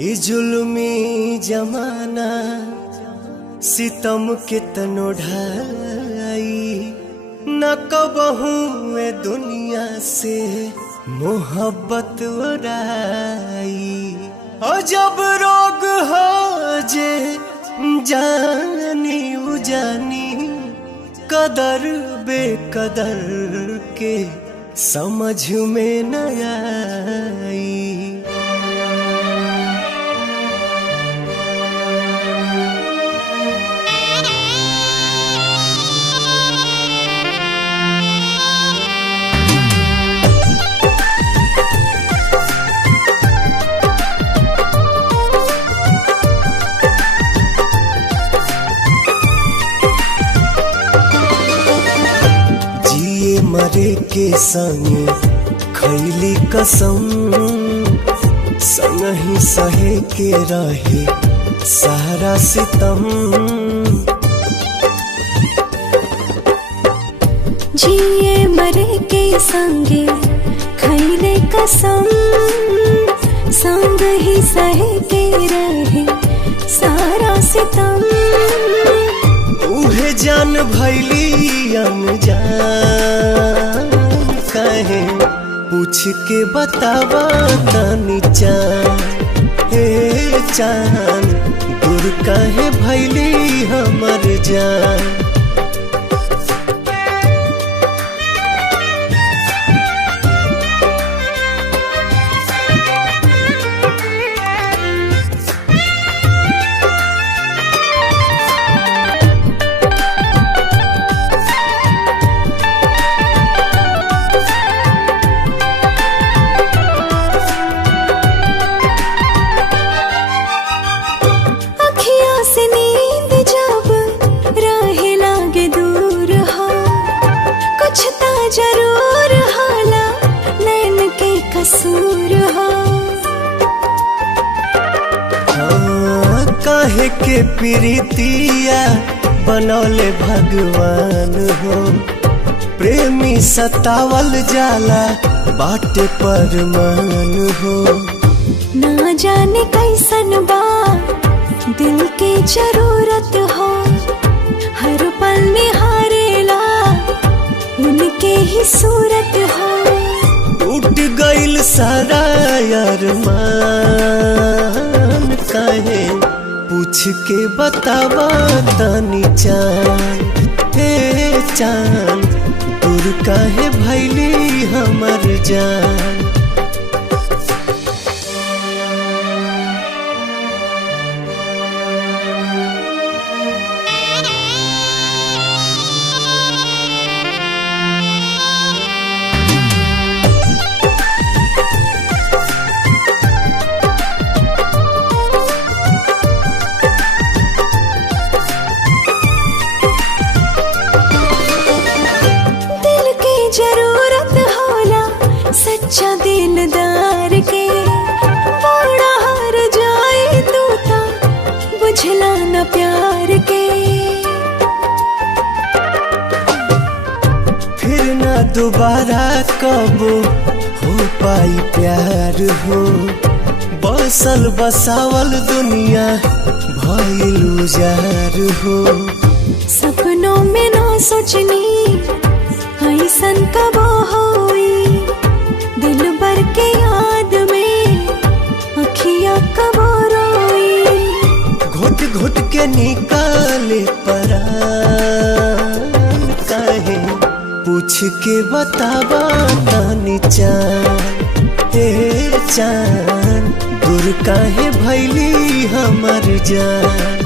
ई जुल्मी जमाना सितम के तनो ढाई न कबहू ए दुनिया से मोहब्बत उड़ाई। और जब रोग हो जे जानी उजानी कदर बेकदर के समझ में न आई। मरे के संगे खैली कसम संगही सहे के रहे सारा सितम। जिए मरे के संगे खैले कसम संग ही सहे के रहे सारा सितम। उहे जान भैली अनजान कहे पूछ के बतावा तनी चान। हे चान दूर काहे भैली हमर जान। जरूर हाला नैन के कसूर हो। काहे के प्रीतिया बनौले भगवान हो। प्रेमी सतावल जाला बाटे पर मान हो। ना जाने कैसन बा दिल के जरूरत हो। हर पल निहारेला उनके ही सूरत हो। टूट गइल सारा अरमान काहे पूछ के बतावा तनी चान। हे चान दूर काहे भैली हमर जान। जरूरत होला सच्चा दिलदार के। बड़ा हार जाए तू था बुझला न प्यार के। फिर न दोबारा कब हो पाई प्यार हो। बसल बसावल दुनिया भइल उजार हो। सपनों में ना सोचनी ऐसन कब होई। दिल भर के याद में अखियां कब रोई। घुट घुट के निकाले परान काहे पूछ के बतावा तनी चान। हे चान दूर काहे भैली हमर जान।